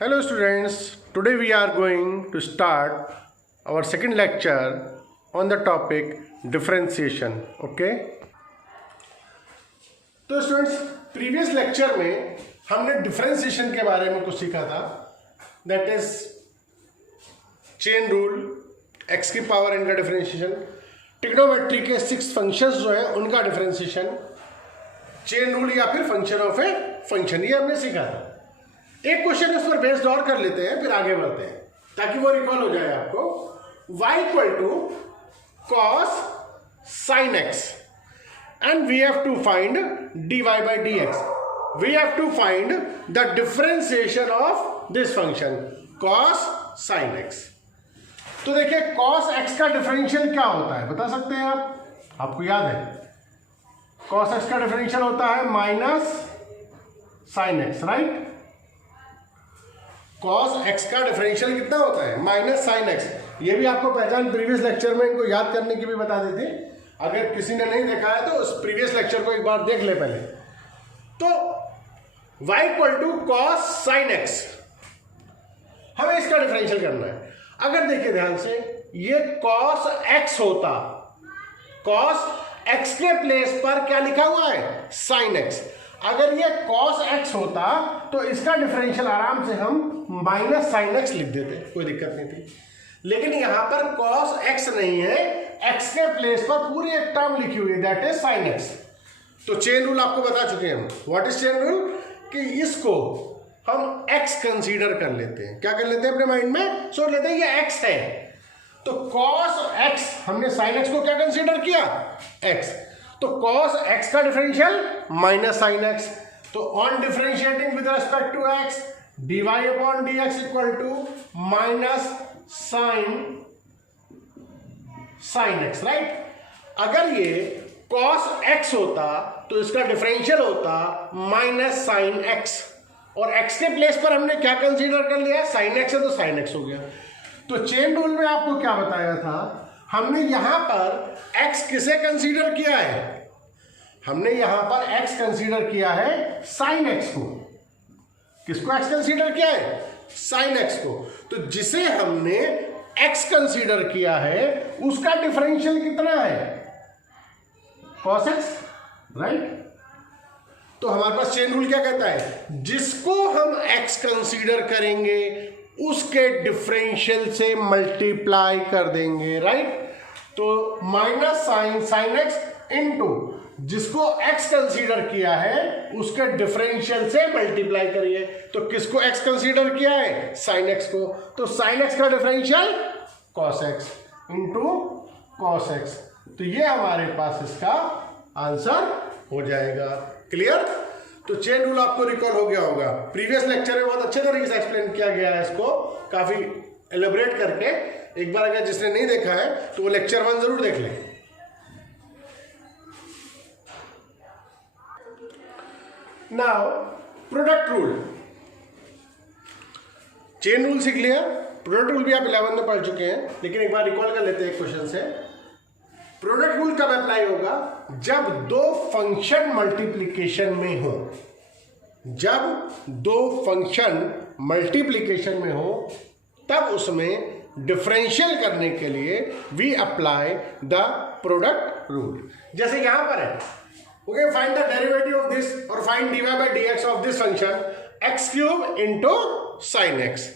Hello students, today we are going to start our second lecture on the topic differentiation. Okay? तो students previous lecture में हमने differentiation के बारे में कुछ सीखा था, that is chain rule, x की पावर n का डिफरेंशिएशन, ट्रिग्नोमेट्री के 6 फंक्शंस जो है उनका डिफरेंशिएशन, चेन रूल या फिर फंक्शन ऑफ ए फंक्शन, ये हमने सीखा था। एक क्वेश्चन उस पर बेस्ड और कर लेते हैं, फिर आगे बढ़ते हैं ताकि वो रिकॉल हो जाए आपको। y equal to cos sine x and we have to find dy by d x. We have to find the differentiation of this function cos sine x. तो देखिए कॉस एक्स का डिफरेंशियल क्या होता है बता सकते हैं आप? आपको याद है कॉस एक्स का डिफरेंशियल होता है minus sine x, right? Cos x का डिफरेंशियल कितना होता है? Minus sine x. ये भी आपको पहचान प्रीवियस लेक्चर में इनको याद करने की भी बता देते। अगर किसी ने नहीं देखा है तो उस प्रीवियस लेक्चर को एक बार देख ले पहले। तो y equal to cos sine x, हमें इसका डिफरेंशियल करना है। अगर देखिए ध्यान से, ये कॉस एक्स होता, कॉस एक्स के प्लेस पर क्या लिखा हुआ है? Sine x. अगर ये cos x होता तो इसका डिफरेंशियल आराम से हम माइनस साइन एक्स लिख देते, कोई दिक्कत नहीं थी। लेकिन यहां पर cos x नहीं है, x के प्लेस पर पूरी एक टर्म लिखी हुई है, दैट इज साइन एक्स। तो चेन रूल आपको बता चुके हैं हम। What is chain rule? कि इसको हम x कंसीडर कर लेते हैं। क्या कर लेते हैं? अपने माइंड में सोच लेते हैं ये x है, तो cos x हमने साइन x को क्या कंसीडर किया? x। तो cos x का डिफरेंशियल माइनस साइन एक्स। तो on differentiating with respect to x, dy upon dx equal to minus sine x, right? अगर ये cos x होता तो इसका डिफरेंशियल होता माइनस साइन एक्स, और x के प्लेस पर हमने क्या कंसीडर कर लिया? साइन एक्स है तो साइन एक्स हो गया। तो चेन रूल में आपको क्या बताया था? हमने यहां पर x किसे कंसीडर किया है? हमने यहां पर x कंसीडर किया है साइन x को। किसको x कंसीडर किया है? साइन x को। तो जिसे हमने x कंसीडर किया है उसका डिफरेंशियल कितना है? cos x, right? तो हमारे पास चेन रूल क्या कहता है? जिसको हम x कंसीडर करेंगे उसके डिफरेंशियल से मल्टीप्लाई कर देंगे, राइट? तो माइनस साइन एक्स इंटू जिसको x कंसीडर किया है उसके डिफरेंशियल से मल्टीप्लाई करिए। तो किसको x कंसीडर किया है? साइन x को। तो साइन x का differential cos x into cos x। तो ये हमारे पास इसका आंसर हो जाएगा। क्लियर? तो चेन रूल आपको रिकॉल हो गया होगा। प्रीवियस लेक्चर में बहुत अच्छे तरीके से एक्सप्लेन किया गया है इसको, काफी एलोबरेट करके। एक बार अगर जिसने नहीं देखा है तो वो लेक्चर 1 जरूर देख लें। Now product rule. Chain rule सीख लिया, प्रोडक्ट रूल भी आप 11 में पढ़ चुके हैं, लेकिन एक बार रिकॉल कर लेते हैं एक क्वेश्चन से। प्रोडक्ट रूल कब अप्लाई होगा? जब दो फंक्शन मल्टीप्लिकेशन में हो। जब दो फंक्शन मल्टीप्लिकेशन में हो तब उसमें डिफरेंशियल करने के लिए we apply the product rule. जैसे यहां पर है, okay, find the derivative of this और find dy by dx of this function x cube into sine x.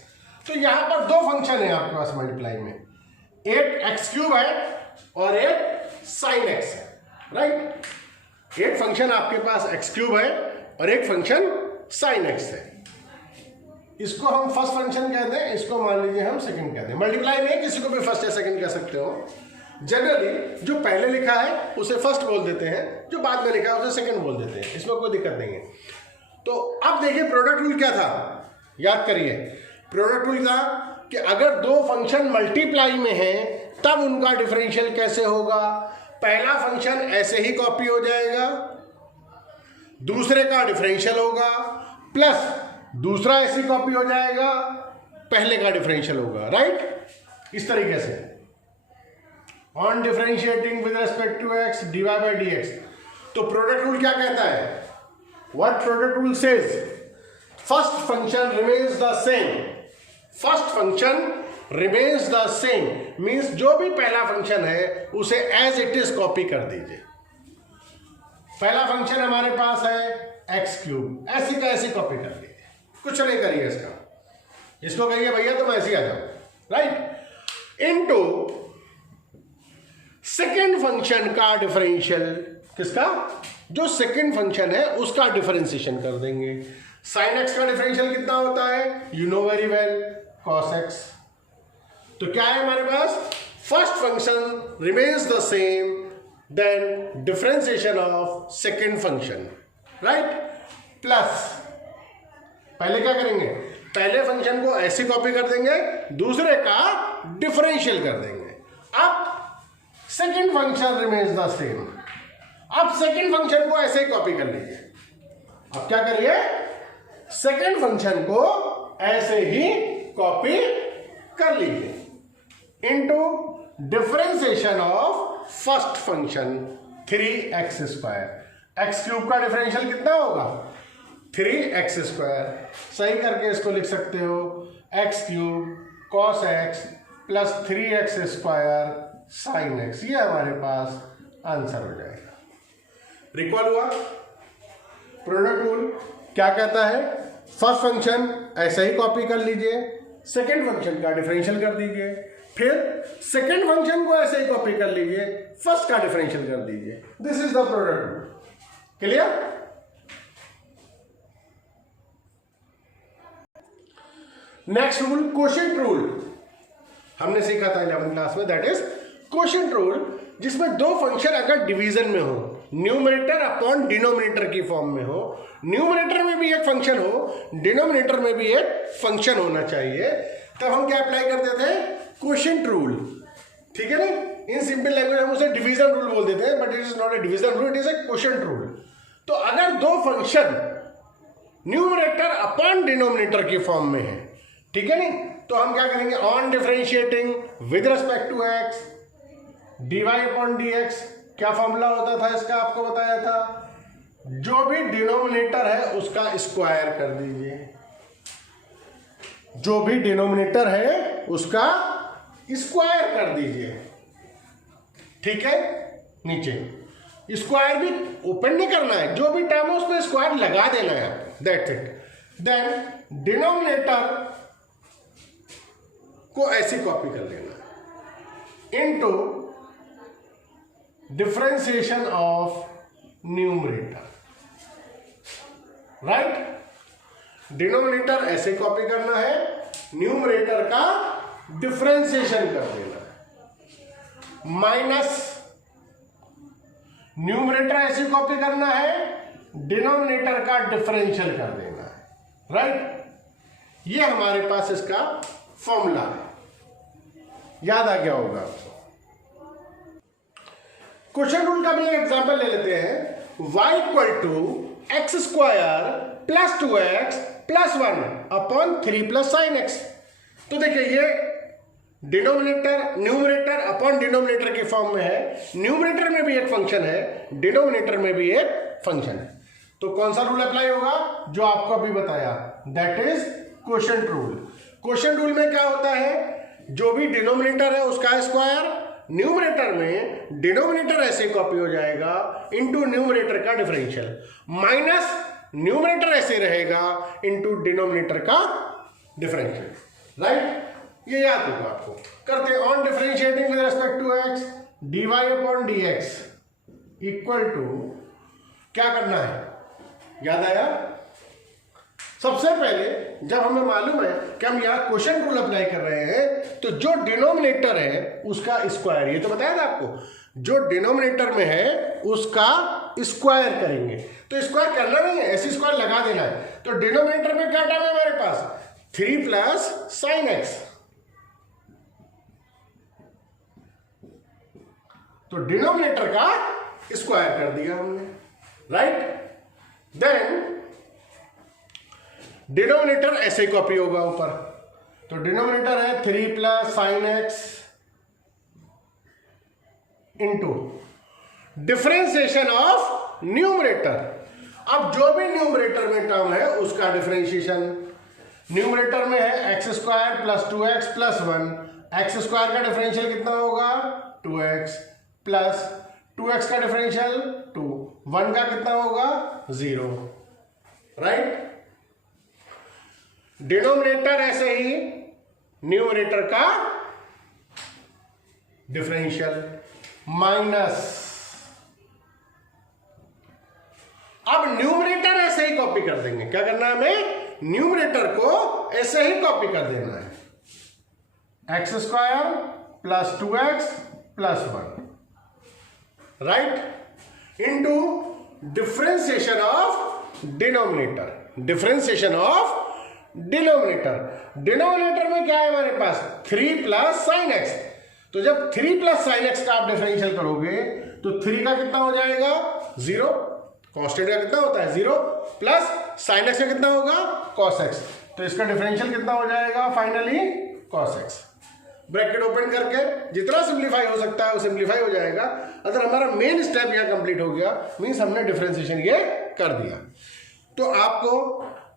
तो यहां पर दो फंक्शन है आपके पास मल्टीप्लाई में, एक x क्यूब है और एक साइन एक्स है, राइट? एक फंक्शन आपके पास x क्यूब है और एक फंक्शन साइन एक्स है। इसको हम फर्स्ट फंक्शन कहते हैं, इसको मान लीजिए हम सेकंड कहते हैं। मल्टीप्लाई में किसी को भी फर्स्ट या सेकंड कह सकते हो। जनरली जो पहले लिखा है उसे फर्स्ट बोल देते हैं, जो बाद में लिखा है उसे सेकंड बोल देते हैं, इसमें कोई दिक्कत नहीं है। तो अब देखिए प्रोडक्ट रूल क्या था, याद करिए। प्रोडक्ट रूल था कि अगर दो फंक्शन मल्टीप्लाई में हैं तब उनका डिफरेंशियल कैसे होगा? पहला फंक्शन ऐसे ही कॉपी हो जाएगा, दूसरे का डिफरेंशियल होगा, प्लस दूसरा ऐसी कॉपी हो जाएगा, पहले का डिफरेंशियल होगा, राइट? इस तरीके से on differentiating with respect to x dy by dx। तो प्रोडक्ट रूल क्या कहता है? What product rule says? First function remains the same, first function remains the same means जो भी पहला फंक्शन है उसे एज इट इज कॉपी कर दीजिए। पहला फंक्शन हमारे पास है एक्स क्यूब, ऐसी का ऐसी कॉपी कर लीजिए, कुछ नहीं करिए इसका, इसको कहिए भैया तुम ऐसे आ जाओ, राइट, इनटू सेकेंड फंक्शन का डिफरेंशियल, किसका, जो सेकेंड फंक्शन है उसका डिफरेंशिएशन कर देंगे। साइन एक्स का डिफरेंशियल कितना होता है, you know very well, cos x. तो क्या है हमारे पास, first function remains the same then differentiation of second function, right, plus पहले क्या करेंगे, पहले फंक्शन को ऐसे कॉपी कर देंगे, दूसरे का डिफरेंशियल कर देंगे। अब second function remains the same, अब सेकेंड फंक्शन को ऐसे ही कॉपी कर लीजिए। अब क्या करिए, सेकेंड फंक्शन को ऐसे ही कॉपी कर लीजिए into differentiation of first function 3x²। X cube का डिफरेंशियल कितना होगा, 3x²। सही करके इसको लिख सकते हो x cube cos x plus 3x² sine x, ये हमारे पास आंसर हो जाएगा। रिकॉल हुआ। प्रोडक्ट रूल क्या कहता है, फर्स्ट फंक्शन ऐसे ही कॉपी कर लीजिए, सेकेंड फंक्शन का डिफरेंशियल कर दीजिए, फिर सेकेंड फंक्शन को ऐसे ही कॉपी कर लीजिए, फर्स्ट का डिफरेंशियल कर दीजिए। This is the product rule. Clear. Next rule quotient rule हमने सीखा था 11th क्लास में, दैट इज क्वोशिएंट रूल, जिसमें दो फंक्शन अगर डिवीजन में हो, न्यूमरेटर अपॉन डिनोमिनेटर की फॉर्म में हो, न्यूमरेटर में भी एक फंक्शन हो, डिनोमिनेटर में भी एक फंक्शन होना चाहिए, तब हम क्या अप्लाई करते थे, क्वोशिएंट रूल। ठीक है ना, इन सिंपल लैंग्वेज हम उसे डिवीजन रूल बोल देते हैं, but it is not a division rule, it is a quotient rule. तो अगर दो फंक्शन न्यूमरेटर अपॉन डिनोमिनेटर की फॉर्म में है, ठीक है नहीं, तो हम क्या करेंगे, on differentiating with respect to x dy upon dx, क्या फॉर्मूला होता था इसका, आपको बताया था, जो भी डिनोमिनेटर है उसका स्क्वायर कर दीजिए, जो भी डिनोमिनेटर है उसका स्क्वायर कर दीजिए। ठीक है, नीचे स्क्वायर भी ओपन नहीं करना है, जो भी टर्म है उस पर स्क्वायर लगा देना है, दैट्स इट। देन डिनोमिनेटर को ऐसी कॉपी कर लेना into differentiation of numerator, right. Denominator ऐसे कॉपी करना है, न्यूमरेटर का डिफरेंशिएशन कर देना है, माइनस न्यूमरेटर ऐसे कॉपी करना है, डिनोमिनेटर का डिफरेंशियल कर देना है, राइट। ये हमारे पास इसका फॉर्मूला है, याद आ गया होगा आपको। क्वेश्चन रूल का भी एक एग्जांपल ले लेते हैं, y equal to x square plus 2x plus 1 upon 3 plus sine x. तो देखिए ये डिनोमिनेटर न्यूमरेटर अपॉन डिनोमिनेटर की फॉर्म में है, न्यूमरेटर में भी एक फंक्शन है, डिनोमिनेटर में भी एक फंक्शन है, तो कौन सा रूल अप्लाई होगा, जो आपको अभी बताया, that is quotient rule. Quotient rule में क्या होता है, जो भी डिनोमिनेटर है उसका स्क्वायर, न्यूमरेटर में डिनोमिनेटर ऐसे कॉपी हो जाएगा इनटू न्यूमरेटर का डिफरेंशियल, माइनस न्यूमरेटर ऐसे रहेगा इनटू डिनोमिनेटर का डिफरेंशियल, राइट। ये याद होगा आपको। करते हैं on differentiating with respect to x dy upon dx equal to, क्या करना है, याद आया। सबसे पहले जब हमें मालूम है कि हम यहाँ क्वोशिएंट रूल अप्लाई कर रहे हैं, तो जो डिनोमिनेटर है उसका स्क्वायर, ये तो बताया था आपको, जो डिनोमिनेटर में है उसका स्क्वायर करेंगे। तो स्क्वायर करना नहीं है, ऐसे स्क्वायर लगा देना है। तो डिनोमिनेटर में क्या टर्म है हमारे पास, 3 प्लस साइन एक्स, तो डिनोमिनेटर का स्क्वायर कर दिया हमने, राइट। देन डिनोमिनेटर ऐसे कॉपी होगा ऊपर, तो डिनोमिनेटर है 3 plus sine x into differentiation of numerator. अब जो भी न्यूमरेटर में टर्म है उसका डिफरेंशिएशन, न्यूमरेटर में है x square plus 2x plus 1, x square का डिफरेंशियल कितना होगा 2x प्लस 2x का डिफरेंशियल 2, 1 का कितना होगा 0, राइट। डिनोमिनेटर ऐसे ही न्यूमरेटर का डिफरेंशियल माइनस, अब न्यूमरेटर ऐसे ही कॉपी कर देंगे, क्या करना है हमें, न्यूमरेटर को ऐसे ही कॉपी कर देना है, x square plus 2x plus 1, right, into differentiation of denominator, differentiation of denominator, denominator में क्या है हमारे पास 3 प्लस साइन एक्स, तो जब 3 प्लस साइन एक्स का आप डिफरेंशियल करोगे तो 3 का कितना हो जाएगा 0, कॉन्स्टेंट का कितना होता है 0, प्लस साइन एक्स का कितना होगा कॉस एक्स, तो इसका डिफरेंशियल कितना हो जाएगा finally cos x. Bracket open करके जितना सिंप्लीफाई हो सकता है वो सिंप्लीफाई हो जाएगा। अगर हमारा मेन स्टेप यहाँ कंप्लीट हो गया मीन्स हमने डिफरेंशिएशन ये कर दिया। तो आपको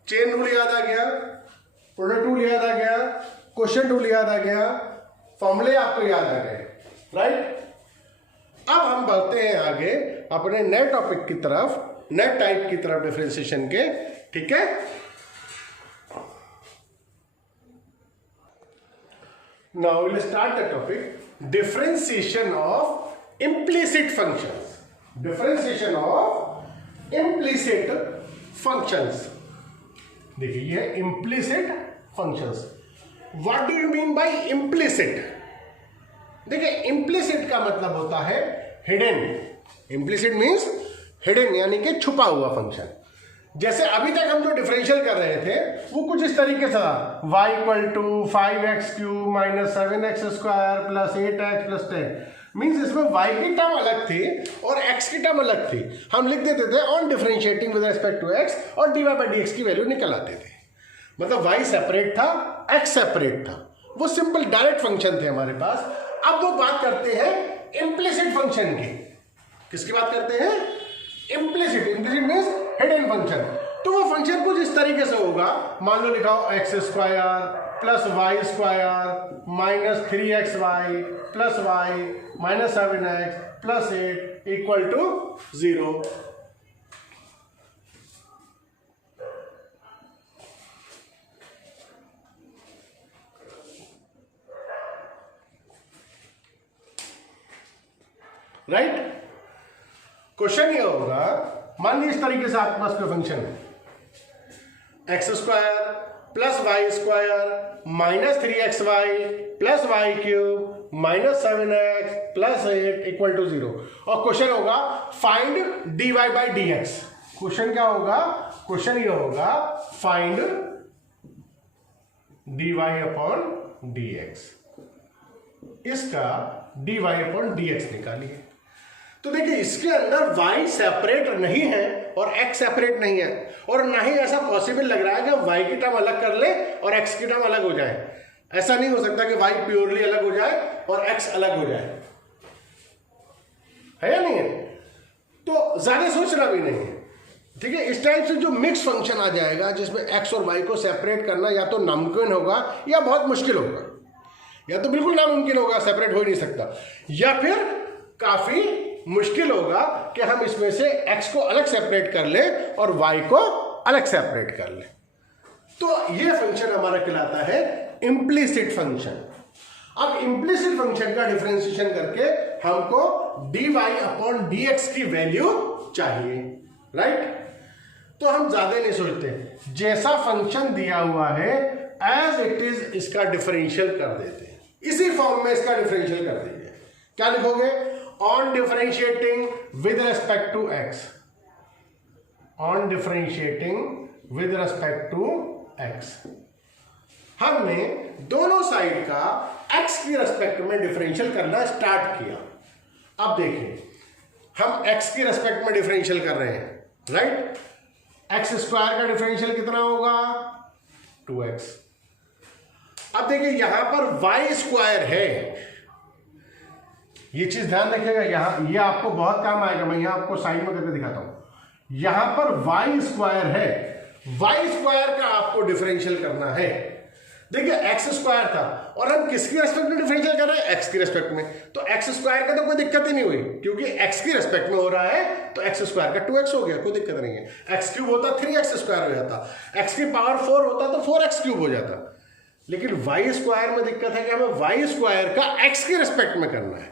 चेन रूल याद आ गया, प्रोडक्ट रूल याद आ गया, क्वेश्चन रूल याद आ गया, फॉर्मूले आपको याद आ गए, राइट। अब हम बढ़ते हैं आगे अपने नए टॉपिक की तरफ, नए टाइप की तरफ डिफरेंशिएशन के, ठीक है। Now will start the topic differentiation of implicit functions, differentiation of implicit functions. देखिए ये implicit functions, what do you mean by implicit. देखिए इम्प्लिसिट का मतलब होता है हिडन, इम्प्लिसिट मीन्स हिडन यानी कि छुपा हुआ फंक्शन। जैसे अभी तक हम जो डिफरेंशियल कर रहे थे वो कुछ इस तरीके से था, y equal to 5x³ minus 7x square plus 8x plus 10, means इसमें y की टर्म अलग थी और x की टर्म अलग थी। हम लिख देते थे on differentiating with respect to x और dy बाई dx की वैल्यू निकल आते थे, मतलब y सेपरेट था, x सेपरेट था, वो सिंपल डायरेक्ट फंक्शन थे हमारे पास। अब वो बात करते हैं इम्प्लिसिट फंक्शन की, किसकी बात करते हैं, implicit, implicit means hidden function. तो वो फंक्शन कुछ इस तरीके से होगा, मान लो लिखाओ x square plus y square minus 3xy plus y minus 7x plus 8 equal to 0। Right, question ये होगा, मान लीजिए इस तरीके से आपके पास कोई फंक्शन है, x square plus y square minus 3xy plus y cube minus 7x plus 8 equal to 0, और क्वेश्चन होगा find dy by dx। Question क्या होगा, क्वेश्चन ये होगा फाइंड dy अपॉन dx, इसका dy अपॉन dx निकालिए। तो देखिए इसके अंदर y सेपरेट नहीं है और x सेपरेट नहीं है, और ना ही ऐसा पॉसिबल लग रहा है कि हम y की टर्म अलग कर ले और x की टर्म अलग हो जाए। ऐसा नहीं हो सकता कि y प्योरली अलग हो जाए और x अलग हो जाए, है या नहीं है, तो ज्यादा सोचना भी नहीं है, ठीक है। इस टाइप से जो मिक्स फंक्शन आ जाएगा जिसमें x और y को सेपरेट करना या तो नामुमकिन होगा या बहुत मुश्किल होगा, या तो बिल्कुल नामुमकिन होगा, सेपरेट हो ही नहीं सकता, या फिर काफी मुश्किल होगा कि हम इसमें से x को अलग सेपरेट कर ले और y को अलग सेपरेट कर ले। तो ये फंक्शन हमारा कहलाता है इम्प्लिसिट फंक्शन। अब इम्प्लिसिट फंक्शन का डिफरेंशिएशन करके हमको dy अपॉन dx की वैल्यू चाहिए, राइट। तो हम ज्यादा नहीं सोचते, जैसा फंक्शन दिया हुआ है एज इट इज इसका डिफरेंशियल कर देते हैं, इसी फॉर्म में इसका डिफरेंशियल कर देंगे। क्या लिखोगे, on differentiating with respect to x, on differentiating with respect to x, हमने दोनों साइड का x की रेस्पेक्ट में डिफरेंशियल करना स्टार्ट किया। अब देखिए हम x की रेस्पेक्ट में डिफरेंशियल कर रहे हैं, राइट। x स्क्वायर का डिफरेंशियल कितना होगा 2x। अब देखिए यहां पर y स्क्वायर है, ये चीज ध्यान रखिएगा, यहां ये आपको बहुत काम आएगा, मैं यहां आपको साइड में करके दिखाता हूं। यहां पर वाई स्क्वायर है, वाई स्क्वायर का आपको डिफरेंशियल करना है। देखिए एक्स स्क्वायर था और हम किसकी रेस्पेक्ट में डिफरेंशियल कर रहे हैं, एक्स की रेस्पेक्ट में, तो एक्स स्क्वायर का तो कोई दिक्कत ही नहीं हुई क्योंकि एक्स की रेस्पेक्ट में हो रहा है, तो एक्स स्क्वायर का 2x हो गया, कोई दिक्कत नहीं है। एक्स क्यूब होता 3x स्क्वायर हो जाता, एक्स की पावर 4 होता तो 4x क्यूब हो जाता। लेकिन वाई स्क्वायर में दिक्कत है कि हमें वाई स्क्वायर का एक्स की रेस्पेक्ट में करना है।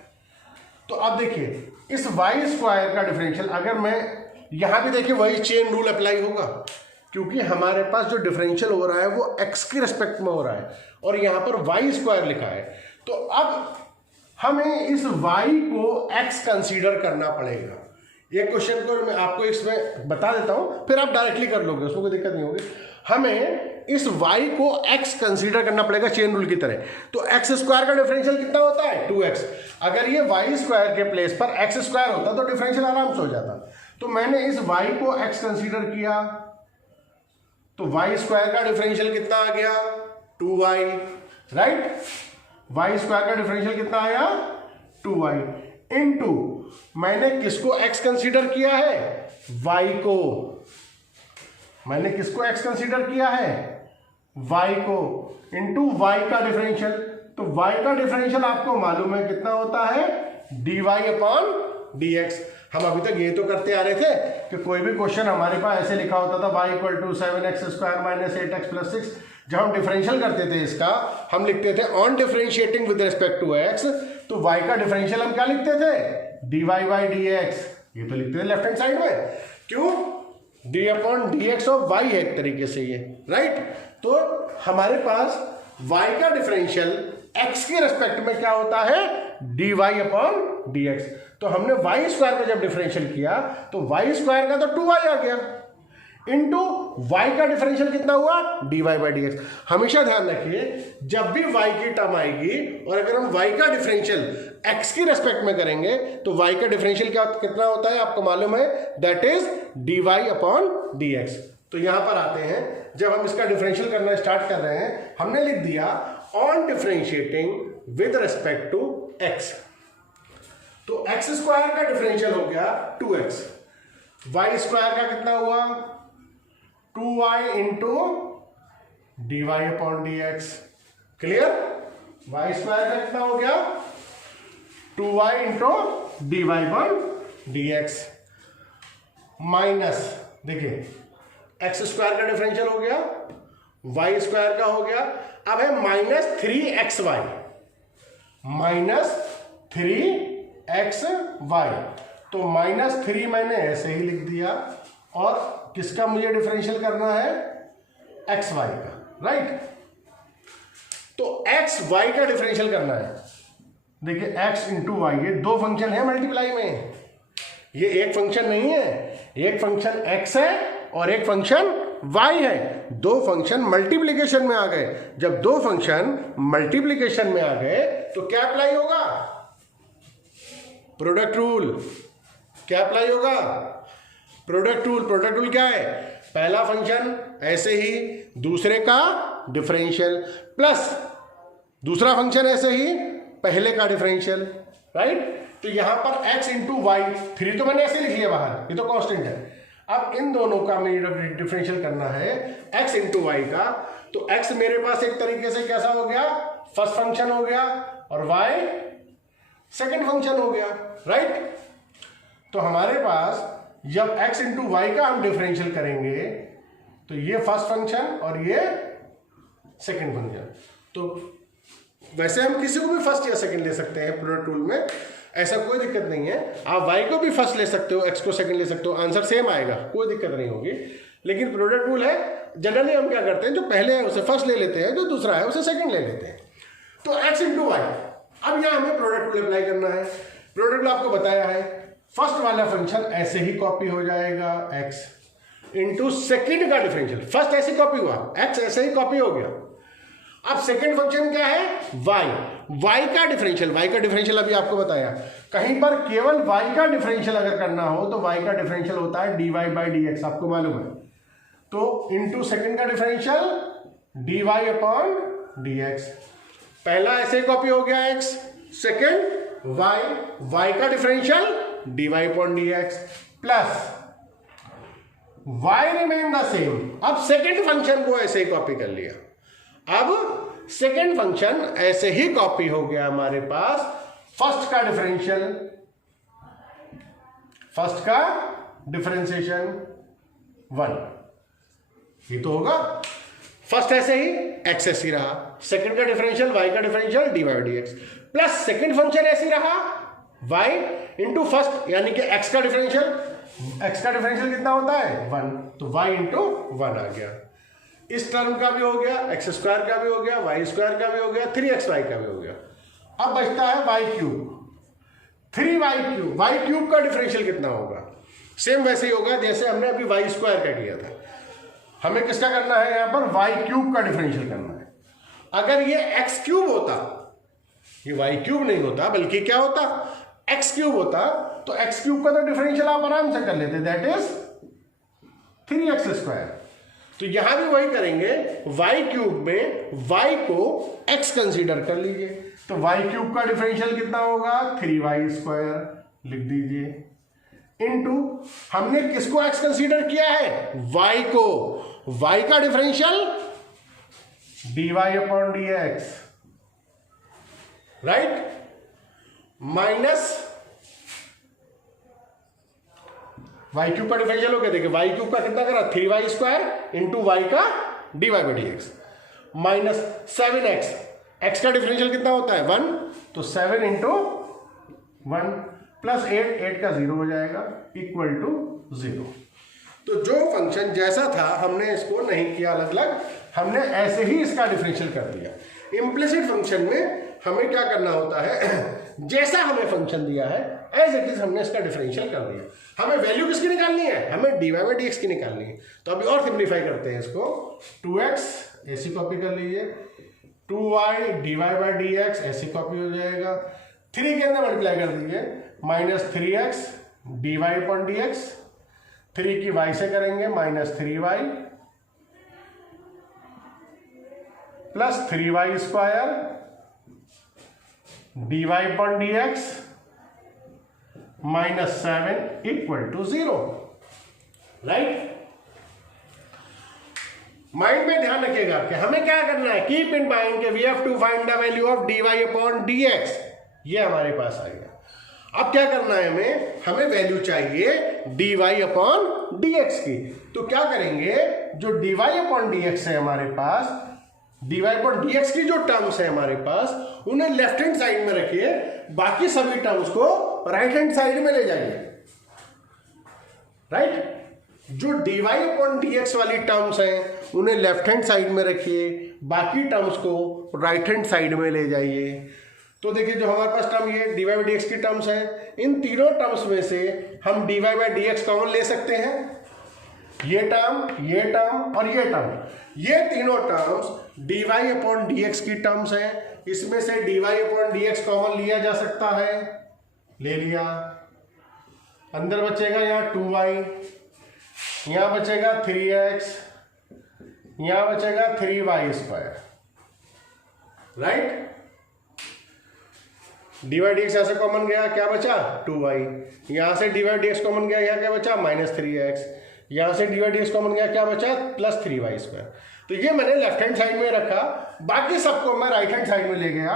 तो अब देखिए इस वाई स्क्वायर का डिफरेंशियल, अगर मैं यहां भी देखिए वही चेन रूल अप्लाई होगा क्योंकि हमारे पास जो डिफरेंशियल हो रहा है वो x की रिस्पेक्ट में हो रहा है और यहां पर वाई स्क्वायर लिखा है। तो अब हमें इस y को x कंसीडर करना पड़ेगा। ये क्वेश्चन को मैं आपको इसमें बता देता हूं, फिर आप डायरेक्टली कर लोगे, उसमें कोई दिक्कत नहीं होगी। हमें इस y को x कंसीडर करना पड़ेगा चेन रूल की तरह। तो x स्क्वायर का डिफरेंशियल कितना होता है 2x। अगर ये y स्क्वायर के प्लेस पर x स्क्वायर होता तो डिफरेंशियल आराम से हो जाता। तो मैंने इस y को x कंसीडर किया तो वाई स्क्वायर का डिफरेंशियल कितना आ गया 2y, राइट। वाई स्क्वायर का डिफरेंशियल कितना आया 2y इनटू मैंने किसको x कंसीडर किया है, y को। मैंने किसको x कंसीडर किया है, y को, इनटू y का डिफरेंशियल। तो y का डिफरेंशियल आपको मालूम है कितना होता है dy/dx। हम अभी तक ये तो करते आ रहे थे कि कोई भी क्वेश्चन हमारे पास ऐसे लिखा होता था y = 7x² - 8x + 6। जब हम डिफरेंशियल करते थे इसका, हम लिखते थे on differentiating with respect to x, तो y का डिफरेंशियल हम क्या लिखते थे dy/dx। ये तो लिखते थे लेफ्ट हैंड साइड में, क्यों, d/dx ऑफ y है एक तरीके से ये, राइट। तो हमारे पास y का डिफरेंशियल x की रेस्पेक्ट में क्या होता है dy/dx। तो हमने वाई स्क्वायर का जब डिफरेंशियल किया तो वाई स्क्वायर का तो 2y आ गया इनटू वाई का डिफरेंशियल कितना हुआ dy/dx। हमेशा ध्यान रखिए जब भी y की टर्म आएगी और अगर हम y का डिफरेंशियल x की रेस्पेक्ट में करेंगे तो y का डिफरेंशियल कितना होता है आपको मालूम है, दैट इज dy/dx। तो यहां पर आते हैं, जब हम इसका डिफरेंशियल करना स्टार्ट कर रहे हैं, हमने लिख दिया on differentiating with respect to x। तो x स्क्वायर का डिफरेंशियल हो गया 2x, y स्क्वायर का कितना हुआ 2y into dy/dx। Clear, y square का कितना हो गया 2y इंटू dy/dx माइनस, देखिए x स्क्वायर का डिफरेंशियल हो गया, y स्क्वायर का हो गया, अब है -3xy, -3xy। तो -3 मैंने ऐसे ही लिख दिया और किसका मुझे डिफरेंशियल करना है xy का, राइट। तो xy का डिफरेंशियल करना है। देखिए x इंटू वाई, ये दो फंक्शन है मल्टीप्लाई में, ये एक फंक्शन नहीं है, एक फंक्शन x है और एक फंक्शन y है। दो फंक्शन मल्टीप्लिकेशन में आ गए। जब दो फंक्शन मल्टीप्लिकेशन में आ गए तो क्या अप्लाई होगा, प्रोडक्ट रूल। क्या अप्लाई होगा, प्रोडक्ट रूल। प्रोडक्ट रूल क्या है, पहला फंक्शन ऐसे ही, दूसरे का डिफरेंशियल, प्लस दूसरा फंक्शन ऐसे ही, पहले का डिफरेंशियल, राइट। तो यहां पर x इंटू वाई, 3 तो मैंने ऐसे लिख लिया बाहर, ये तो कांस्टेंट है। अब इन दोनों का मुझे डिफरेंशियल करना है x इंटू वाई का। तो x मेरे पास एक तरीके से कैसा हो गया, फर्स्ट फंक्शन हो गया और y सेकंड फंक्शन हो गया, राइट। तो हमारे पास जब x इंटू वाई का हम डिफरेंशियल करेंगे तो ये फर्स्ट फंक्शन और ये सेकंड फंक्शन। तो वैसे हम किसी को भी फर्स्ट या सेकंड ले सकते हैं प्रोडक्ट रूल में, ऐसा कोई दिक्कत नहीं है। आप y को भी फर्स्ट ले सकते हो, x को सेकंड ले सकते हो, आंसर सेम आएगा, कोई दिक्कत नहीं होगी। लेकिन प्रोडक्ट रूल है, जनरली हम क्या करते हैं, जो पहले है उसे फर्स्ट ले लेते हैं, जो दूसरा है उसे सेकंड ले लेते हैं। तो x इंटू वाई, अब यहां हमें प्रोडक्ट रूल अप्लाई करना है। प्रोडक्ट रूल आपको बताया है, फर्स्ट वाला फंक्शन ऐसे ही कॉपी हो जाएगा x इंटू सेकेंड का डिफरेंशियल। फर्स्ट ऐसे कॉपी हुआ, x ऐसे ही कॉपी हो गया। अब सेकेंड फंक्शन क्या है y, y का डिफरेंशियल। y का डिफरेंशियल अभी आपको बताया, कहीं पर केवल y का डिफरेंशियल अगर करना हो तो y का डिफरेंशियल होता है dy/dx, आपको मालूम है। तो इंटू सेकेंड का डिफरेंशियल dy/dx। पहला ऐसे कॉपी हो गया x, सेकेंड y का differential dy/dx plus y remain the same. अब सेकेंड फंक्शन को ऐसे ही कॉपी कर लिया। अब सेकेंड फंक्शन ऐसे ही कॉपी हो गया हमारे पास फर्स्ट का डिफरेंशियल, फर्स्ट का डिफरेंशिएशन 1, ये तो होगा। फर्स्ट ऐसे ही एक्स ऐसे ही रहा, सेकंड का डिफरेंशियल y का differential dy by d x, plus second function ऐसे ही रहा y इंटू फर्स्ट, यानी कि x का डिफरेंशियल, x का डिफरेंशियल कितना होता है 1, तो y इंटू 1 आ गया। इस टर्म का भी हो गया, एक्स स्क्वायर का भी हो गया, वाई स्क्वायर का भी हो गया, 3xy का भी हो गया। अब बचता है y cube, 3y cube. Y cube का डिफरेंशियल कितना होगा? सेम वैसे ही होगा जैसे हमने अभी वाई स्क्वायर का किया था। हमें किसका करना है? यहां पर वाई क्यूब का डिफरेंशियल करना है। अगर ये एक्स क्यूब होता, ये वाई क्यूब नहीं होता बल्कि क्या होता, एक्स क्यूब होता, तो एक्स क्यूब का तो डिफरेंशियल आप आराम से कर लेते, दैट इज 3x स्क्वायर। तो यहां भी वही करेंगे, y क्यूब में y को x कंसीडर कर लीजिए, तो y क्यूब का डिफरेंशियल कितना होगा 3y स्क्वायर लिख दीजिए, इनटू हमने किसको x कंसीडर किया है? y को, y का differential dy upon dx, right, minus y cube का डिफरेंशियल हो गया। देखिए y क्यूब का कितना करा 3y स्क्वायर इंटू y का dy by d x, minus 7x, x का डिफरेंशियल कितना होता है 1, तो 7 इंटू 1 प्लस 8 का 0 हो जाएगा, इक्वल टू 0। तो जो फंक्शन जैसा था हमने इसको नहीं किया अलग अलग, हमने ऐसे ही इसका डिफरेंशियल कर दिया। इम्प्लिसिट फंक्शन में हमें क्या करना होता है, जैसा हमें फंक्शन दिया है एज इट इज हमने इसका डिफरेंशियल कर दिया। हमें वैल्यू किसकी निकालनी है? हमें dy बाई डी एक्स की निकालनी है। तो अभी और सिंप्लीफाई करते हैं इसको, 2x ऐसी कॉपी कर लीजिए, 2y dy by d x ऐसी कॉपी हो जाएगा, 3 के अंदर मल्टीप्लाई कर दीजिए, minus 3x dy upon d x, 3 की y से करेंगे minus 3y plus 3y square dy upon d x minus 7 equal to 0, right. Mind में ध्यान रखिएगा कि हमें क्या करना है, कीप इन माइंड कि we have to find the value of dy upon dx, ये हमारे पास आएगा। अब क्या करना है हमें वैल्यू चाहिए dy अपॉन dx की। तो क्या करेंगे, जो dy अपॉन dx है हमारे पास, dy अपॉन dx की जो टर्म्स है हमारे पास, उन्हें लेफ्ट हैंड साइड में रखिए, बाकी सभी टर्म्स को राइट हैंड साइड में ले जाइए, राइट। जो dy अपॉन dx वाली टर्म्स हैं उन्हें लेफ्ट हैंड साइड में रखिए, बाकी टर्म्स को राइट हैंड साइड में ले जाइए। तो देखिए जो हमारे पास टर्म ये dy बाई डी एक्स की टर्म्स हैं, इन तीनों टर्म्स में से हम dy by d x common ले सकते हैं, ये टर्म और ये टर्म, ये तीनों terms dy upon d x की टर्म्स हैं। इसमें से dy upon d x common लिया जा सकता है, ले लिया, अंदर बचेगा यहाँ 2y, यहाँ बचेगा 3x, यहाँ बचेगा 3y square, right. dy by d x यहाँ से कॉमन गया, क्या बचा 2y, यहाँ से dy by d x common गया, यहाँ क्या बचा माइनस 3x, यहाँ से dy by d x common गया, क्या बचा प्लस 3y स्क्वायर। तो ये मैंने लेफ्ट हैंड साइड में रखा, बाकी सबको मैं राइट हैंड साइड में ले गया।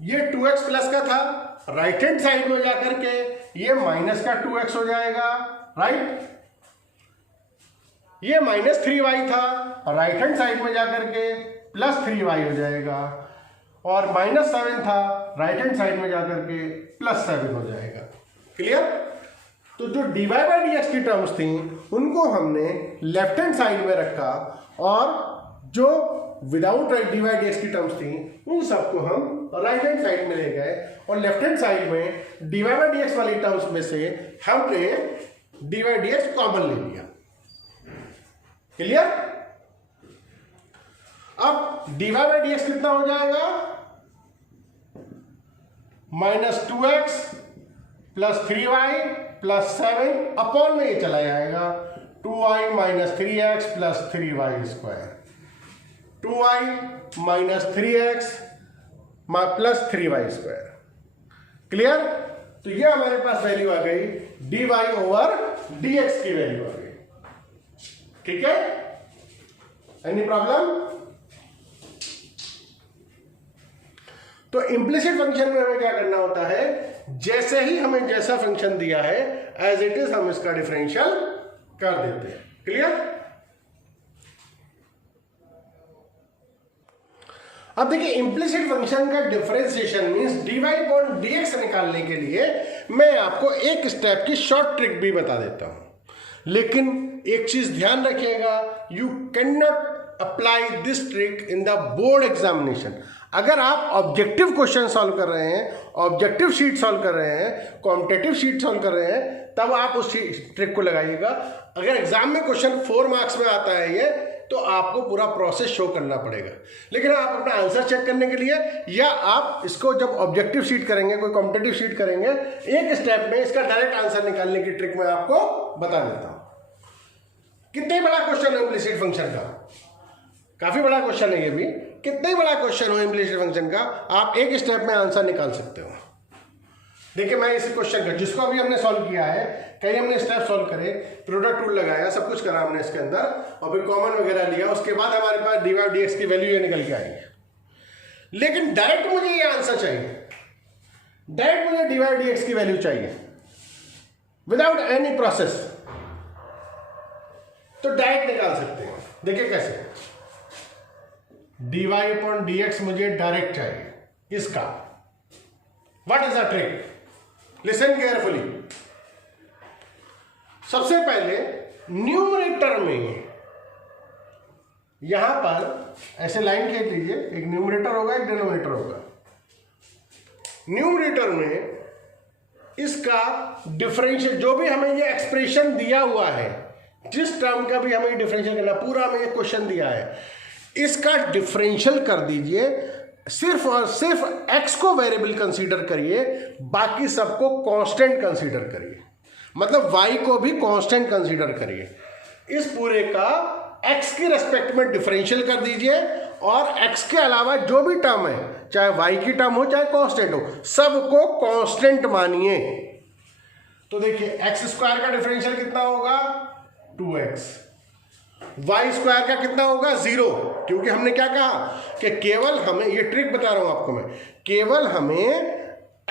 ये 2x प्लस का था, राइट हैंड साइड में जाकर के ये माइनस का 2x हो जाएगा, राइट। ये माइनस 3y था, राइट हैंड साइड में जाकर के प्लस 3y हो जाएगा, और माइनस 7 था, राइट हैंड साइड में जाकर के प्लस 7 हो जाएगा। क्लियर। तो जो dy बाई डी एक्स की टर्म्स थी उनको हमने लेफ्ट हैंड साइड में रखा, और जो without dy by d x की टर्म्स थी उन सबको हम राइट हैंड साइड में ले गए, और लेफ्ट हैंड साइड में dy बाई डी एक्स वाली टर्म्स में से हमने dy by d x common ले लिया। क्लियर। अब dy बाई डी एक्स कितना हो जाएगा, minus 2x plus 3y plus 7 upon में ये चला जाएगा, 2y minus 3x plus 3y square, 2y minus 3x plus 3y square. Clear. तो ये हमारे पास वैल्यू आ गई dy ओवर dx की वैल्यू आ गई। ठीक है, एनी प्रॉब्लम? तो इम्प्लिसिट फंक्शन में हमें क्या करना होता है, जैसे ही हमें जैसा फंक्शन दिया है एज इट इज हम इसका डिफरेंशियल कर देते हैं। क्लियर? अब देखिए, इम्प्लिसिट फंक्शन का differentiation means dy upon dx निकालने के लिए मैं आपको एक स्टेप की शॉर्ट ट्रिक भी बता देता हूं, लेकिन एक चीज ध्यान रखिएगा, you can not apply this trick in the board examination. अगर आप ऑब्जेक्टिव क्वेश्चन सॉल्व कर रहे हैं, ऑब्जेक्टिव शीट सॉल्व कर रहे हैं, कॉम्पिटेटिव शीट सॉल्व कर रहे हैं, तब आप उस ट्रिक को लगाइएगा। अगर एग्जाम में क्वेश्चन 4 मार्क्स में आता है ये, तो आपको पूरा प्रोसेस शो करना पड़ेगा। लेकिन आप अपना आंसर चेक करने के लिए, या आप इसको जब ऑब्जेक्टिव शीट करेंगे, कोई कॉम्पिटेटिव शीट करेंगे, एक स्टेप में इसका डायरेक्ट आंसर निकालने की ट्रिक मैं आपको बता देता हूं। कितने बड़ा क्वेश्चन है इम्प्लिसिट फंक्शन का, काफी बड़ा क्वेश्चन है ये भी। कितने बड़ा क्वेश्चन हो इम्प्लिसिट फंक्शन का, आप एक स्टेप में आंसर निकाल सकते हो। देखिए, मैं इस क्वेश्चन का जिसको अभी हमने सॉल्व किया है, कई हमने स्टेप सॉल्व करे, प्रोडक्ट रूल लगाया, सब कुछ करा हमने इसके अंदर, और फिर कॉमन वगैरह लिया, उसके बाद हमारे पास dy dx की वैल्यू ये निकल के आई। लेकिन डायरेक्ट मुझे ये आंसर चाहिए, डायरेक्ट मुझे dy dx की वैल्यू चाहिए विदाउट एनी प्रोसेस, तो डायरेक्ट निकाल सकते हैं। देखिए कैसे, dy अपॉन dx मुझे डायरेक्ट चाहिए, इसका what is the trick, listen carefully. सबसे पहले न्यूमरेटर में यहां पर ऐसे लाइन खींच लीजिए, एक न्यूमरेटर होगा, एक डिनोमिनेटर होगा। न्यूमरेटर में इसका डिफरेंशियल, जो भी हमें ये एक्सप्रेशन दिया हुआ है, जिस टर्म का भी हमें डिफरेंशियल करना, पूरा हमें ये क्वेश्चन दिया है, इसका डिफरेंशियल कर दीजिए। सिर्फ और सिर्फ x को वेरिएबल कंसीडर करिए, बाकी सबको कांस्टेंट कंसीडर करिए, मतलब y को भी कांस्टेंट कंसीडर करिए। इस पूरे का x की रेस्पेक्ट में डिफरेंशियल कर दीजिए, और x के अलावा जो भी टर्म है, चाहे y की टर्म हो चाहे कांस्टेंट हो, सबको कांस्टेंट मानिए। तो देखिए, x स्क्वायर का डिफरेंशियल कितना होगा, 2x। y स्क्वायर का कितना होगा, 0, क्योंकि हमने क्या कहा कि केवल हमें, ये ट्रिक बता रहा हूं आपको मैं, केवल हमें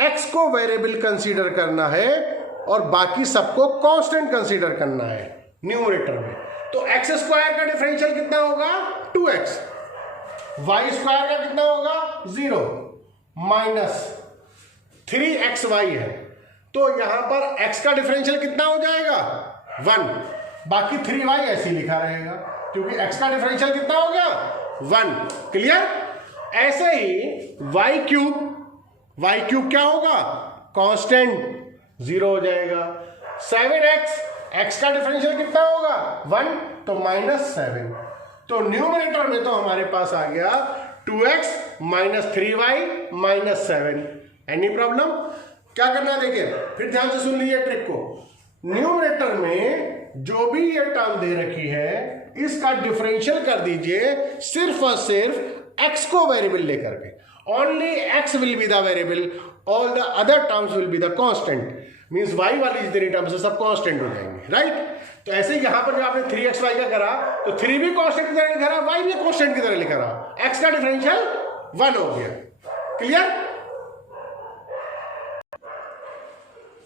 x को वेरिएबल कंसीडर करना है और बाकी सबको कांस्टेंट कंसीडर करना है न्यूमरेटर में। तो x स्क्वायर का डिफरेंशियल कितना होगा, 2x। y स्क्वायर का कितना होगा, 0 माइनस 3xy है, तो यहां पर x का डिफरेंशियल कितना हो जाएगा, 1। बाकी 3y ऐसे ही लिखा रहेगा, क्योंकि x का डिफरेंशियल कितना हो गया, 1। क्लियर? ऐसे ही y क्यूब क्या होगा, कांस्टेंट, 0 हो जाएगा। 7x का डिफरेंशियल कितना होगा, 1, तो -7। तो न्यूमरेटर में तो हमारे पास आ गया 2x minus 3y minus 7। Any problem? क्या करना है, देखिए फिर ध्यान से सुन लीजिए ट्रिक को। न्यूमरेटर में जो भी ये टर्म दे रखी है, इसका डिफरेंशियल कर दीजिए सिर्फ और सिर्फ x को वेरिएबल लेकर के। Only x will be the variable, all the other terms will be the constant. Means y वाली जितनी टर्म्स है सब कांस्टेंट हो जाएंगे, राइट? तो ऐसे ही यहां पर जो आपने 3xy का करा, तो 3 भी कांस्टेंट की तरह लिखा रहा, y भी कांस्टेंट की तरह लिखा रहा, x का डिफरेंशियल 1 हो गया। क्लियर?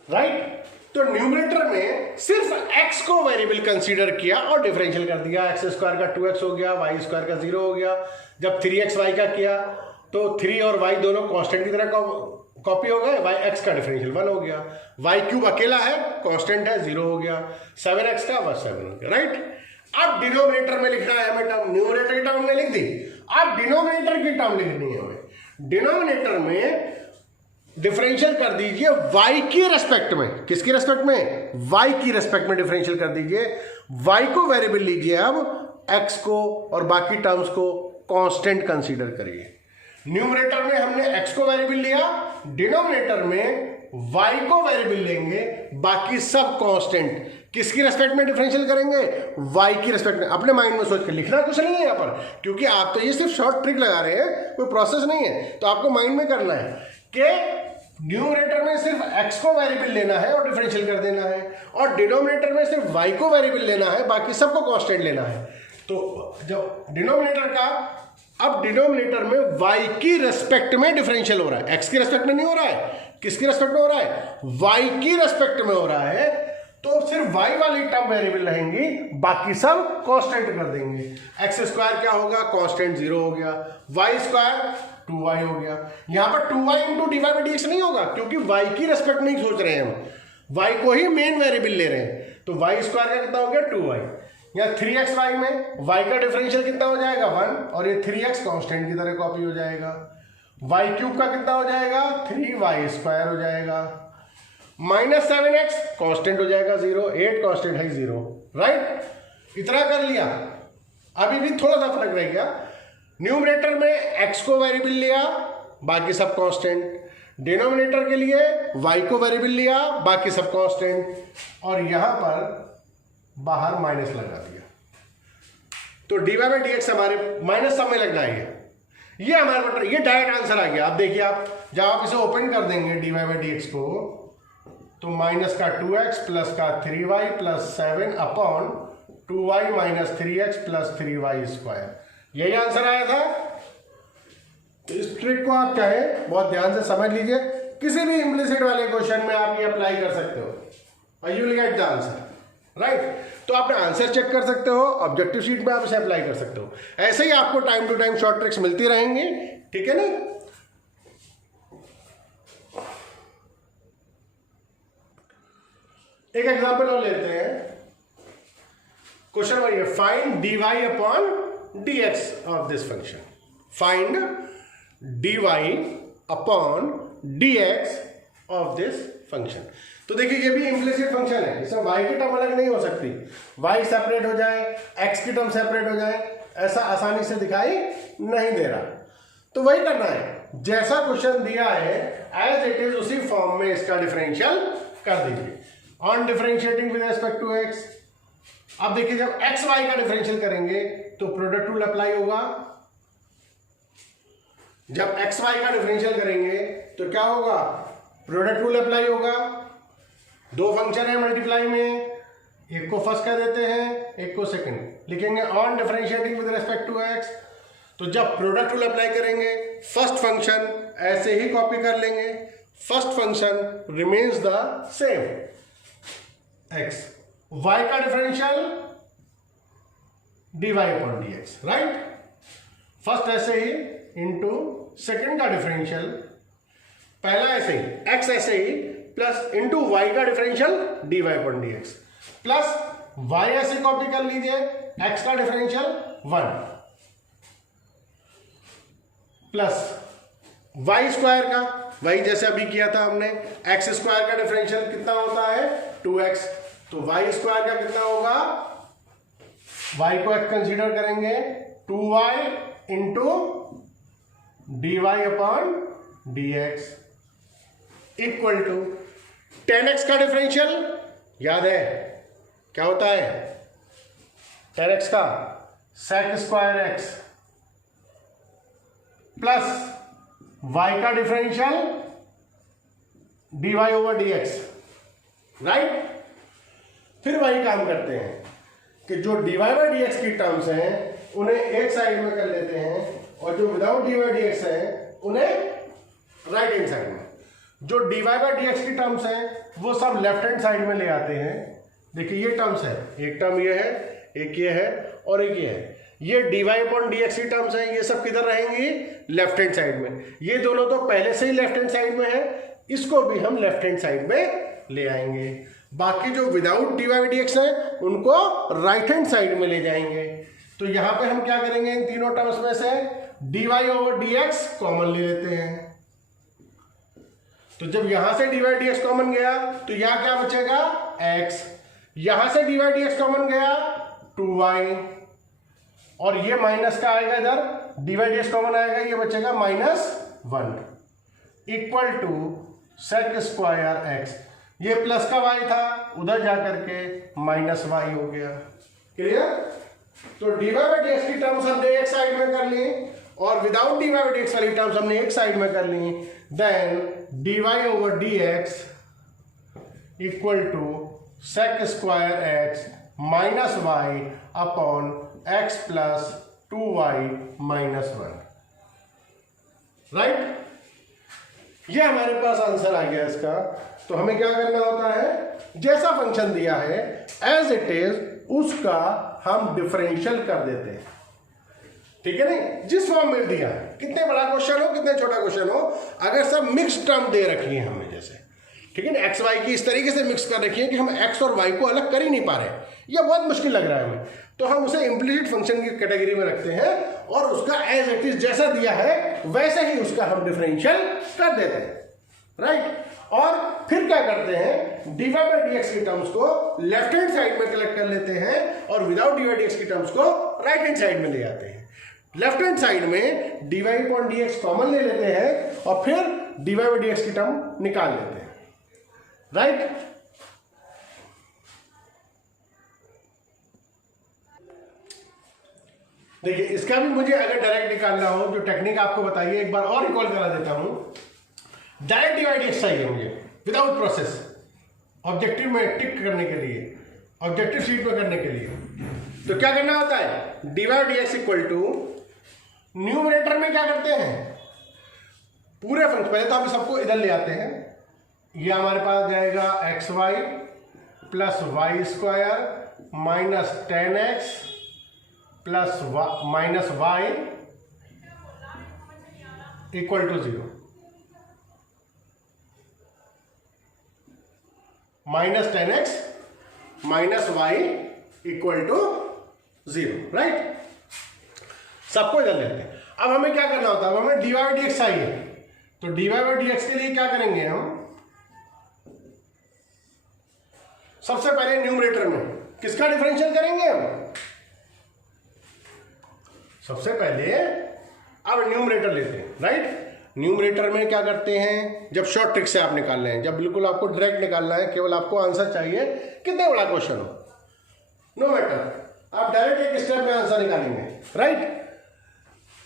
राइट? तो न्यूमरेटर में सिर्फ x को वेरिएबल कंसीडर किया और डिफरेंशियल कर दिया। x स्क्वायर का 2x हो गया, y स्क्वायर का 0 हो गया। जब 3xy का किया तो 3 और y दोनों कांस्टेंट की तरह कॉपी हो गए, x का डिफरेंशियल 1 हो गया। y क्यूब अकेला है, कांस्टेंट है, 0 हो गया। 7x का बस 7 हो गया, राइट? अब डिनोमिनेटर में लिखना है हमें टर्म, न्यूमरेटर की टर्म हमने लिख दी, अब डिनोमिनेटर की टर्म लिखनी है हमें। डिनोमिनेटर में डिफरेंशियल कर दीजिए y की रेस्पेक्ट में। किसकी रेस्पेक्ट में? y की रेस्पेक्ट में डिफरेंशियल कर दीजिए। y को वेरिएबल लीजिए, अब x को और बाकी टर्म्स को कांस्टेंट कंसीडर करिए। न्यूमरेटर में हमने x को वेरिएबल लिया, डिनोमिनेटर में y को वेरिएबल लेंगे, बाकी सब कांस्टेंट। किसकी रेस्पेक्ट में डिफरेंशियल करेंगे? y की रेस्पेक्ट में। अपने माइंड में सोच के लिखना कुछ नहीं है यहाँ पर, क्योंकि आप तो ये सिर्फ शॉर्ट ट्रिक लगा रहे हैं, कोई प्रोसेस नहीं है। तो आपको माइंड में करना है कि न्यूमरेटर में सिर्फ x को वेरिएबल लेना है और डिफरेंशियल कर देना है, और डिनोमिनेटर में सिर्फ y को वेरिएबल लेना है, बाकी सबको कांस्टेंट लेना है। तो जब डिनोमिनेटर का, अब डिनोमिनेटर में y की रेस्पेक्ट में डिफरेंशियल हो रहा है, x की रेस्पेक्ट में नहीं हो रहा है। किसकी रेस्पेक्ट में हो रहा है? y की रेस्पेक्ट में हो रहा है। तो सिर्फ y वाली टर्म वेरिएबल रहेंगी, बाकी सब कांस्टेंट कर देंगे। एक्स स्क्वायर क्या होगा? कांस्टेंट 0 हो गया। y स्क्वायर 2y हो गया। यहां पर 2y into d y by d x नहीं होगा, क्योंकि y की रेस्पेक्ट में ही सोच रहे हैं हम, y को ही मेन वेरिएबल ले रहे हैं। तो y स्क्वायर का कितना हो गया? 2y। यहाँ 3xy में y का डिफरेंशियल कितना हो जाएगा? 1, और ये 3x कांस्टेंट की तरह कॉपी हो जाएगा। y क्यूब का कितना हो जाएगा? 3y स्क्वायर हो जाएगा। -7x कांस्टेंट हो जाएगा 0, 8 कांस्टेंट है 0, राइट। इतना कर लिया। अभी भी थोड़ा सा फर्क रह गया। न्यूमरेटर में x को वेरिएबल लिया, बाकी सब कांस्टेंट। डिनोमिनेटर के लिए y को वेरिएबल लिया, बाकी सब कांस्टेंट, और यहां पर बाहर माइनस लगा दिया। तो dy बाई डी एक्स हमारे माइनस सब में लगना है। ये हमारे ये डायरेक्ट आंसर आ गया। आप देखिए, आप जब आप इसे ओपन कर देंगे dy बाई डी एक्स को, तो माइनस का 2x प्लस का 3y plus 7 upon 2y minus 3x plus 3y square, यही आंसर आया था। तो इस ट्रिक को आप चाहे बहुत ध्यान से समझ लीजिए, किसी भी इम्प्लिसिट वाले क्वेश्चन में आप ये अप्लाई कर सकते हो और you will get the answer, right. तो आप आंसर चेक कर सकते हो, ऑब्जेक्टिव शीट में आप इसे अप्लाई कर सकते हो। ऐसे ही आपको time to time short tricks मिलती रहेंगी, ठीक है ना। एक एग्जांपल और लेते हैं। क्वेश्चन वही है, find dy upon dx of this function. Find dy upon dx of this function. तो देखिए, ये भी इम्प्लिसिट फंक्शन है, इसमें y की टर्म अलग नहीं हो सकती। y सेपरेट हो जाए, x की टर्म सेपरेट हो जाए, ऐसा आसानी से दिखाई नहीं दे रहा। तो वही करना है, जैसा क्वेश्चन दिया है एज इट इज उसी फॉर्म में इसका डिफरेंशियल कर दीजिए। On differentiating with respect to x। अब देखिए, जब x y का डिफरेंशियल करेंगे तो प्रोडक्ट रूल अप्लाई होगा। जब x y का डिफरेंशियल करेंगे तो क्या होगा? प्रोडक्ट रूल अप्लाई होगा। दो फंक्शन है मल्टीप्लाई में, एक को फर्स्ट कर देते हैं, एक को सेकंड लिखेंगे। On differentiating with respect to x, तो जब प्रोडक्ट रूल अप्लाई करेंगे, फर्स्ट फंक्शन ऐसे ही कॉपी कर लेंगे, first function remains the same x, y का differential dy upon dx, right. First ऐसे ही इंटू सेकंड का डिफरेंशियल, पहला ऐसे ही x ऐसे ही प्लस इंटू y का differential dy upon dx, plus y ऐसे कॉपी कर लीजिए, x का डिफरेंशियल 1 प्लस y स्क्वायर का, वही जैसे अभी किया था हमने, x स्क्वायर का डिफरेंशियल कितना होता है? 2x। तो y स्क्वायर का कितना होगा? y को x कंसीडर करेंगे, 2y into dy upon dx equal to 10x का डिफरेंशियल याद है क्या होता है? 10x का sec square x plus y का differential dy over dx, right. फिर वही काम करते हैं कि जो dy बाई dx की टर्म्स हैं उन्हें एक साइड में कर लेते हैं, और जो विदाउट dy बाई dx है उन्हें राइट हैंड साइड में। जो dy बाई dx की टर्म्स हैं वो सब लेफ्ट हैंड साइड में ले आते हैं। देखिए, ये टर्म्स है, एक टर्म ये है, एक ये है और एक ये है। ये dy अपॉन dx की टर्म्स हैं, ये सब किधर रहेंगी? लेफ्ट हैंड साइड में। ये दोनों तो पहले से ही लेफ्ट हैंड साइड में है, इसको भी हम लेफ्ट हैंड साइड में ले आएंगे। बाकी जो विदाउट dy बाई dx है उनको राइट हैंड साइड में ले जाएंगे। तो यहां पे हम क्या करेंगे? इन तीनों टर्म्स में से dy ओवर dx कॉमन ले लेते हैं। तो जब यहां से dy dx कॉमन गया तो यहां क्या बचेगा? x। यहां से dy dx कॉमन गया 2y, और ये माइनस का आएगा इधर, dy dx कॉमन आएगा, ये बचेगा -1 equal to sec square x। ये प्लस का y था, उधर जाकर के -y हो गया। क्लियर? तो dy बाई dx की टर्म्स हमने एक साइड में कर ली, और विदाउट dy बाई dx वाली टर्म्स हमने एक साइड में कर ली, then dy over dx equal to sec square x minus y upon x plus 2y minus 1, right. ये हमारे पास आंसर आ गया इसका। तो हमें क्या करना होता है, जैसा फंक्शन दिया है एज इट इज उसका हम डिफरेंशियल कर देते हैं, ठीक है नहीं, जिस फॉर्म में दिया है, कितने बड़ा क्वेश्चन हो कितने छोटा क्वेश्चन हो, अगर सब मिक्स टर्म दे रखी है हमें, जैसे ठीक है ना, एक्स वाई की इस तरीके से मिक्स कर रखी है कि हम एक्स और वाई को अलग कर ही नहीं पा रहे, यह बहुत मुश्किल लग रहा है हमें, तो हम उसे इम्प्लिसिट फंक्शन की कैटेगरी में रखते हैं और उसका एज इट इज जैसा दिया है वैसे ही उसका हम डिफरेंशियल कर देते हैं, राइट। और फिर क्या करते हैं, dy बाई dx की टर्म्स को लेफ्ट हैंड साइड में कलेक्ट कर लेते हैं और विदाउट dy dx की टर्म्स को राइट हैंड साइड में ले जाते हैं। लेफ्ट हैंड साइड में dy अपॉन dx कॉमन ले लेते हैं और फिर dy बाई dx की टर्म निकाल लेते हैं, राइट। देखिए इसका भी मुझे अगर डायरेक्ट निकालना हो, जो टेक्निक आपको बताइए एक बार और रिकॉल करा देता हूं। डायरेक्ट dy dx चाहिए मुझे विदाउट प्रोसेस, ऑब्जेक्टिव में टिक करने के लिए, ऑब्जेक्टिव शीट में करने के लिए। तो क्या करना होता है, dy dx equal to numerator में क्या करते हैं, पूरे फंक्शन, पहले तो हम सबको इधर ले आते हैं, ये हमारे पास जाएगा x y plus y square minus 10x plus minus y equal to 0, minus 10x minus y equal to 0, right. सबको इधर लेते हैं। अब हमें क्या करना होता है, हमें dy बाई dx चाहिए, तो dy बाई dx के लिए क्या करेंगे हम, सबसे पहले न्यूमरेटर में किसका डिफरेंशियल करेंगे हम, सबसे पहले अब न्यूमरेटर लेते हैं, राइट। न्यूमरेटर में क्या करते हैं, जब शॉर्ट ट्रिक से आप निकाल रहे हैं, जब बिल्कुल आपको डायरेक्ट निकालना है, केवल आपको आंसर चाहिए, कितना बड़ा क्वेश्चन हो, नो मैटर, आप डायरेक्ट एक स्टेप में आंसर निकालेंगे, राइट।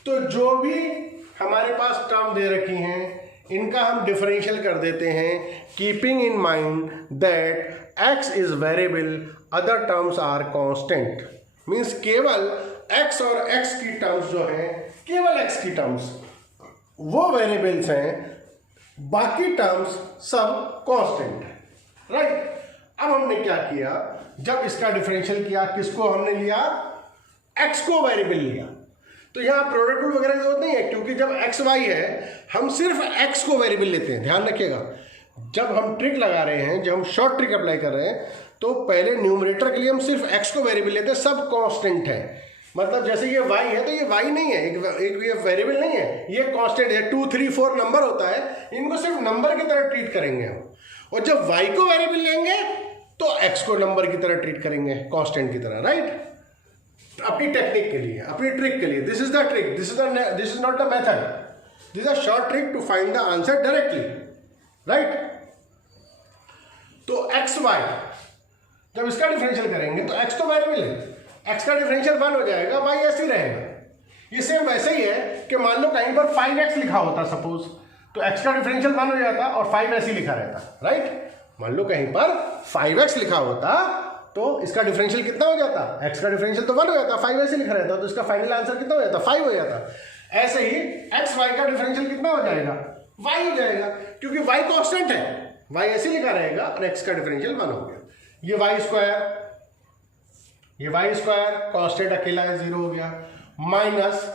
तो जो भी हमारे पास टर्म दे रखी हैं इनका हम डिफरेंशियल कर देते हैं, keeping in mind that x is variable, other terms are constant, means केवल x और x की टर्म्स जो हैं, केवल x की टर्म्स वो वेरिएबल्स हैं, बाकी टर्म्स सब कांस्टेंट है, राइट। अब हमने क्या किया, जब इसका डिफरेंशियल किया, किसको हमने लिया, x को वेरिएबल लिया, तो यहां प्रोडक्ट रूल वगैरह की जरूरत नहीं है, क्योंकि जब एक्स वाई है हम सिर्फ x को वेरिएबल लेते हैं। ध्यान रखिएगा, जब हम ट्रिक लगा रहे हैं, जब हम शॉर्ट ट्रिक अप्लाई कर रहे हैं, तो पहले न्यूमरेटर के लिए हम सिर्फ x को वेरिएबल लेते हैं, सब कांस्टेंट है, मतलब जैसे ये y है तो ये y नहीं है, एक ये वेरिएबल नहीं है, ये कांस्टेंट है, 2 3 4 नंबर होता है, इनको सिर्फ नंबर की तरह ट्रीट करेंगे हम। और जब y को वेरिएबल लेंगे तो x को नंबर की तरह ट्रीट करेंगे, कांस्टेंट की तरह, राइट। अपनी टेक्निक के लिए, अपनी ट्रिक के लिए, this is the trick, this is not the method, this is a short trick to find the answer directly, right. तो एक्स वाई जब इसका डिफरेंशियल करेंगे तो x तो वेरिएबल है, x का डिफरेंशियल 1 हो जाएगा, y ऐसे ही रहेगा। ये सेम वैसे ही है कि मान लो कहीं पर 5x लिखा होता सपोज, तो x का डिफरेंशियल 1 हो जाता और 5 ऐसे लिखा रहता, राइट। मान लो कहीं पर 5x लिखा होता तो इसका डिफरेंशियल कितना हो जाता, x का डिफरेंशियल तो 1 हो जाता, 5 ऐसे लिखा रहता, तो इसका फाइनल आंसर कितना हो जाता, 5 हो जाता। ऐसे ही x y का डिफरेंशियल कितना हो जाएगा, y हो जाएगा, क्योंकि y कांस्टेंट है, y ऐसे लिखा रहेगा और x का डिफरेंशियल 1 हो गया। ये y स्क्वायर कांस्टेंट अकेला है, 0 हो गया, माइनस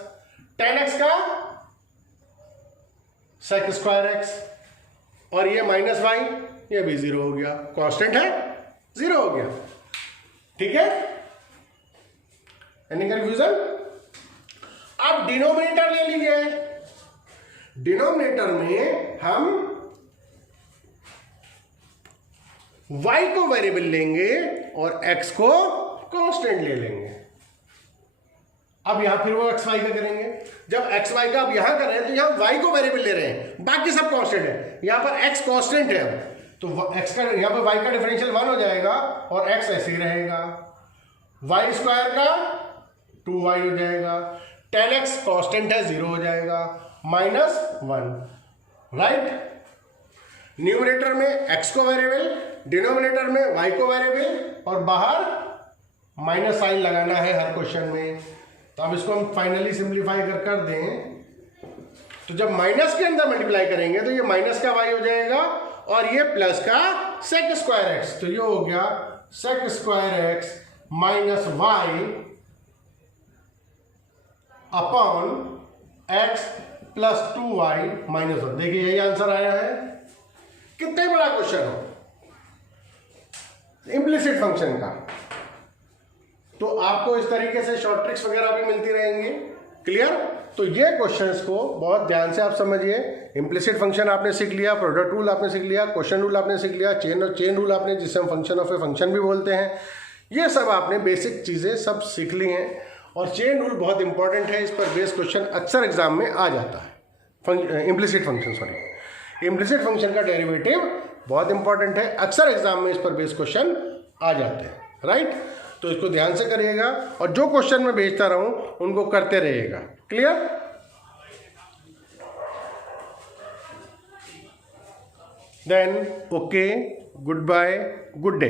10x का sec स्क्वायर x, और ये माइनस y, ये भी 0 हो गया, कांस्टेंट है, 0 हो गया, ठीक है। Any confusion. अब डिनोमिनेटर ले लीजिए, डिनोमिनेटर में हम y को वेरिएबल लेंगे और x को कांस्टेंट ले लेंगे। अब यहां फिर वो एक्स वाई का करेंगे, जब एक्स वाई का अब यहां कर रहे हैं तो यहां y को वेरिएबल ले रहे हैं, बाकी सब कांस्टेंट है, यहां पर x कांस्टेंट है, तो x का यहां पर y का डिफरेंशियल 1 हो जाएगा और x ऐसे ही रहेगा, y स्क्वायर का 2y हो जाएगा, 10x कांस्टेंट है, 0 हो जाएगा, -1, राइट। न्यूमरेटर में x को वेरिएबल, डिनोमिनेटर में y को वेरिएबल, और बाहर माइनस साइन लगाना है हर क्वेश्चन में। तो अब इसको हम फाइनली सिंप्लीफाई कर दें, तो जब माइनस के अंदर मल्टीप्लाई करेंगे तो ये माइनस का y हो जाएगा और ये प्लस का sec स्क्वायर x, तो ये हो गया sec square x minus y upon x plus 2y minus 1। देखिए यही आंसर आया है। कितने बड़ा क्वेश्चन हो, इम्प्लिसिट फंक्शन का। तो आपको इस तरीके से शॉर्ट ट्रिक्स वगैरह भी मिलती रहेंगी। क्लियर? तो ये क्वेश्चंस को बहुत ध्यान से आप समझिए। इम्प्लिसिट फंक्शन आपने सीख लिया, प्रोडक्ट रूल आपने सीख लिया, क्वेश्चन रूल आपने सीख लिया, चेन रूल आपने, जिसे हम फंक्शन ऑफ ए फंक्शन भी बोलते हैं, ये सब आपने बेसिक चीज़ें सब सीख ली हैं। और चेन रूल बहुत इंपॉर्टेंट है, इस पर बेस्ड क्वेश्चन अक्सर एग्जाम में आ जाता है। Implicit function, sorry, implicit function का डेरिवेटिव बहुत इंपॉर्टेंट है, अक्सर एग्जाम में इस पर बेस्ड क्वेश्चन आ जाते हैं, राइट। तो इसको ध्यान से करिएगा और जो क्वेश्चन मैं भेजता रहूं उनको करते रहिएगा। Clear? Then okay, good bye, good day.